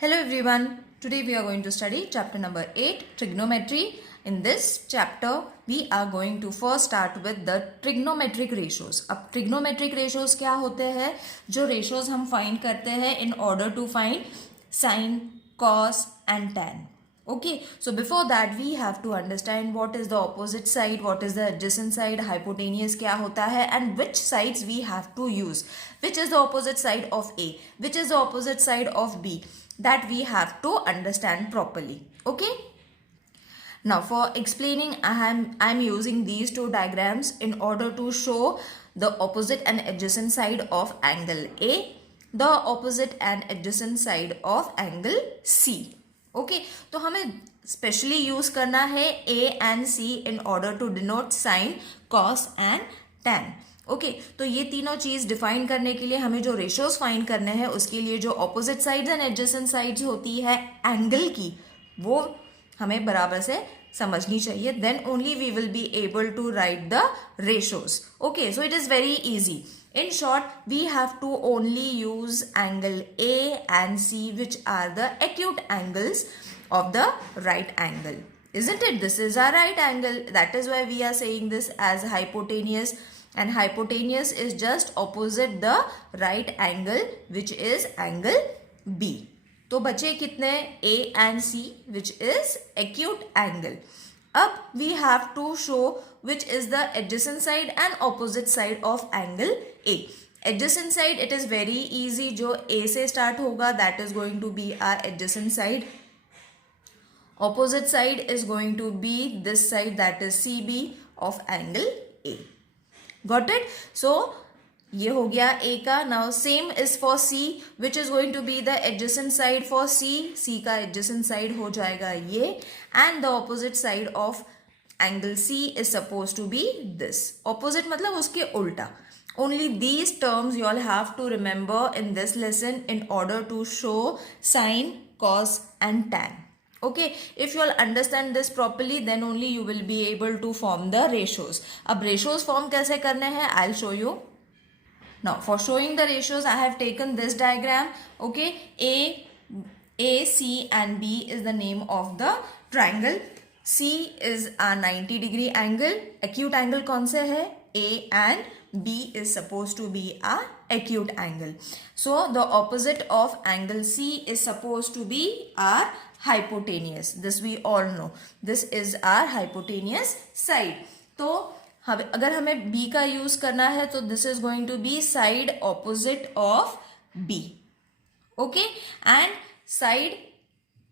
Hello everyone, today we are going to study chapter number 8, trigonometry. In this chapter, we are going to first start with the trigonometric ratios. अब trigonometric ratios क्या होते हैं? जो ratios हम find करते हैं in order to find sin, cos and tan. Okay, so before that we have to understand what is the opposite side, what is the adjacent side, hypotenuse क्या होता है and which sides we have to use. Which is the opposite side of A, which is the opposite side of B, that we have to understand properly. Okay. Now for explaining, I'm using these two diagrams in order to show the opposite and adjacent side of angle A, the opposite and adjacent side of angle C. Okay, तो हमें specially use करना है A and C in order to denote sin, cos and tan. Okay तो ये तीनों चीज define करने के लिए हमें जो रेशियोज फाइंड करने हैं उसके लिए जो opposite sides and adjacent sides होती है एंगल की वो हमें बराबर से समझनी चाहिए. Then only we will be able to write the ratios. Okay so it is very easy. In short, we have to only use angle A and C, which are the acute angles of the right angle. Isn't it? This is our right angle. That is why we are saying this as hypotenuse. And hypotenuse is just opposite the right angle, which is angle B. तो बचे कितने? A and C, which is acute angle. अब we have to show which is the adjacent side and opposite side of angle A. Adjacent side, it is very easy. जो A से start होगा, that is going to be our adjacent side. Opposite side is going to be this side, that is CB of angle A. Got it? So ये हो गया A का. Now same is for C, which is going to be the adjacent side for C. C का adjacent side हो जाएगा ये, and the opposite side of angle C is supposed to be this. Opposite मतलब उसके उल्टा. Only these terms you all have to remember in this lesson in order to show sin, cos and tan. Okay, if you all understand this properly, then only you will be able to form the ratios. अब ratios form कैसे करने हैं? I'll show you. Now for showing the ratios, I have taken this diagram. Okay, A, C and B is the name of the triangle. C is a 90-degree angle. Acute angle कौन से है? A and B is supposed to be a acute angle. So the opposite of angle C is supposed to be our hypotenuse. This we all know. This is our hypotenuse side. तो अगर हमें B का use करना है तो this is going to be side opposite of B. Okay, and side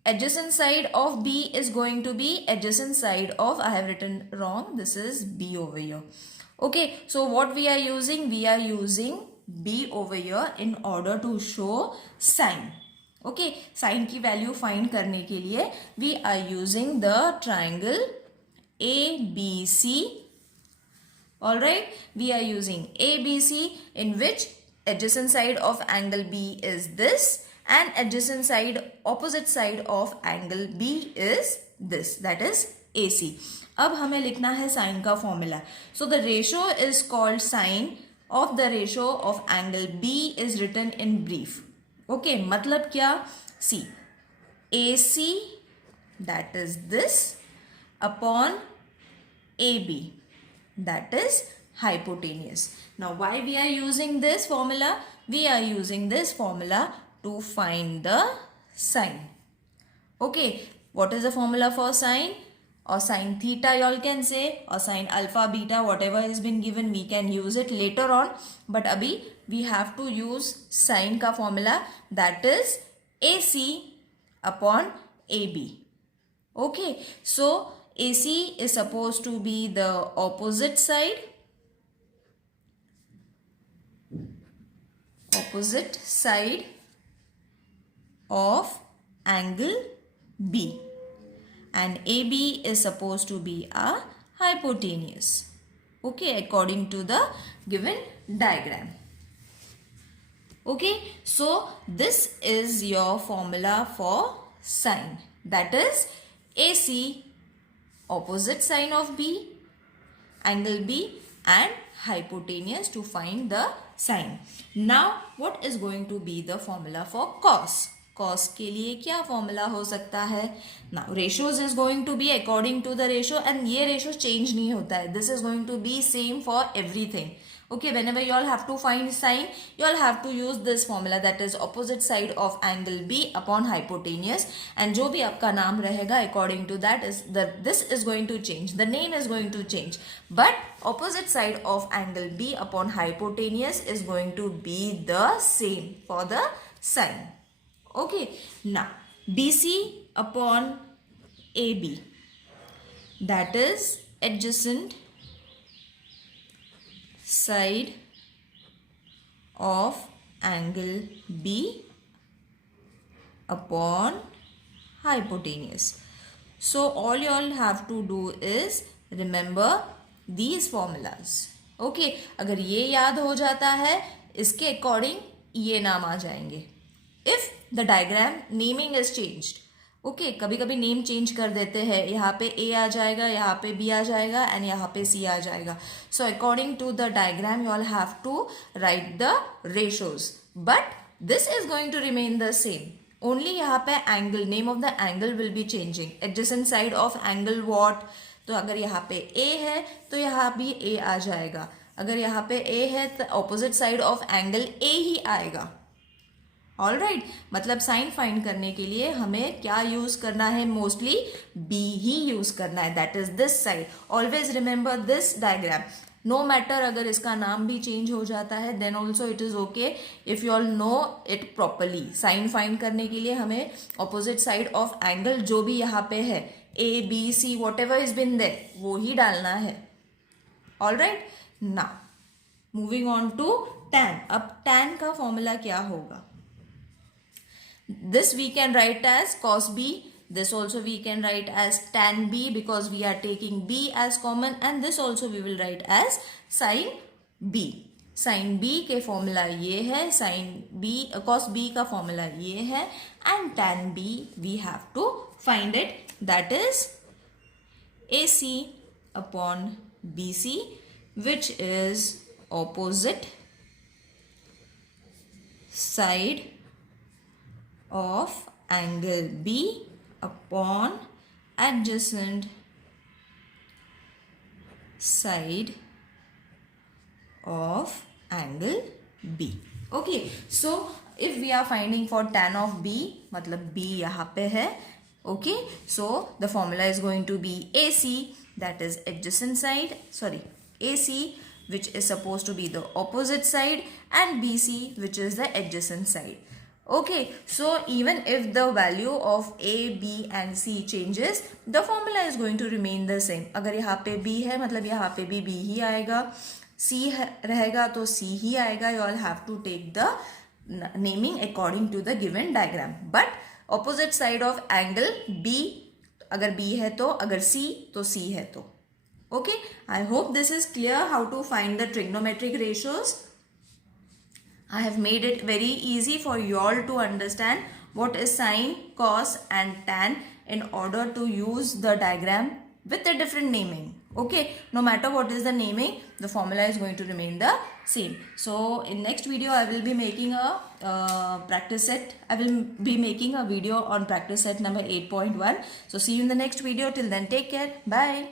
adjacent side of B is going to be adjacent side of, I have written wrong, this is B over here. Okay, so what we are using? We are using B over here in order to show sin. Okay, sin की value find करने के लिए we are using the triangle ABC. Alright, we are using ABC in which adjacent side of angle B is this and adjacent side, opposite side of angle B is this, that is AC. अब हमें लिखना है sin का formula. So the ratio is called sin of the ratio of angle B is written in brief. Okay, मतलब क्या? See, AC, that is this, upon AB, that is hypotenuse. Now why we are using this formula? We are using this formula to find the sin. Okay, what is the formula for sin? Or sin theta you all can say, or sin alpha, beta, whatever has been given, we can use it later on. But abhi we have to use sin ka formula, that is AC upon AB. Okay, so AC is supposed to be the opposite side. Opposite side of angle B. And AB is supposed to be a hypotenuse. Okay, according to the given diagram. Okay, so this is your formula for sin. That is AC, opposite side of B, angle B and hypotenuse to find the sin. Now what is going to be the formula for cos? Cos के लिए क्या formula हो सकता है? Now ratios is going to be according to the ratio and ये ratio change नहीं होता है. This is going to be same for everything. Okay, whenever you all have to find sine, you all have to use this formula, that is opposite side of angle B upon hypotenuse, and जो भी आपका नाम रहेगा according to that is this is going to change, the name is going to change, but opposite side of angle B upon hypotenuse is going to be the same for the sine. Okay, now BC upon AB, that is adjacent side of angle B upon hypotenuse. So all you all have to do is remember these formulas. Okay, अगर ये याद हो जाता है इसके according ये नाम आ जाएंगे. If the diagram naming is changed, okay कभी कभी नेम चेंज कर देते हैं. यहाँ पे ए आ जाएगा, यहाँ पे बी आ जाएगा एंड यहाँ पे सी आ जाएगा. So according to the diagram you all have to write the ratios, but this is going to remain the same. Only यहाँ पे angle, name of the angle will be changing. Adjacent side of angle what, तो अगर यहाँ पे A है तो यहाँ भी ए आ जाएगा. अगर यहाँ पे ए है तो opposite side of angle A ही आएगा. ऑल राइट, मतलब साइन फाइंड करने के लिए हमें क्या यूज करना है? मोस्टली बी ही यूज करना है, that is this side. Always remember this diagram. No matter अगर इसका नाम भी चेंज हो जाता है then also it is okay if you all know it properly. Sine find करने के लिए हमें ऑपोजिट साइड ऑफ एंगल जो भी यहाँ पे है A B C whatever is been there वो ही डालना है. All right, now moving on to tan. अब टैन का फॉर्मूला क्या होगा? This we can write as cos B. This also we can write as tan B because we are taking B as common, and this also we will write as sin B. Sin B के formula ये है, sin B cos B का formula ये है, and tan B we have to find it, that is AC upon BC, which is opposite side of angle B upon adjacent side of angle B. Okay, so if we are finding for tan of B, मतलब B यहाँ पे है. Okay, so the formula is going to be AC, that is adjacent side, sorry, AC which is supposed to be the opposite side, and BC which is the adjacent side. Okay, so even if the value of A, B and C changes, the formula is going to remain the same. अगर यहाँ पे B है मतलब यहाँ पे भी B ही आएगा, C रहेगा तो C ही आएगा. You all have to take the naming according to the given diagram. But opposite side of angle B, अगर B है तो, अगर C तो C है तो. Okay, I hope this is clear how to find the trigonometric ratios. I have made it very easy for you all to understand what is sine, cos and tan in order to use the diagram with a different naming. Okay, no matter what is the naming, the formula is going to remain the same. So in next video I will be making a practice set. I will be making a video on practice set number 8.1. So see you in the next video. Till then, take care. Bye.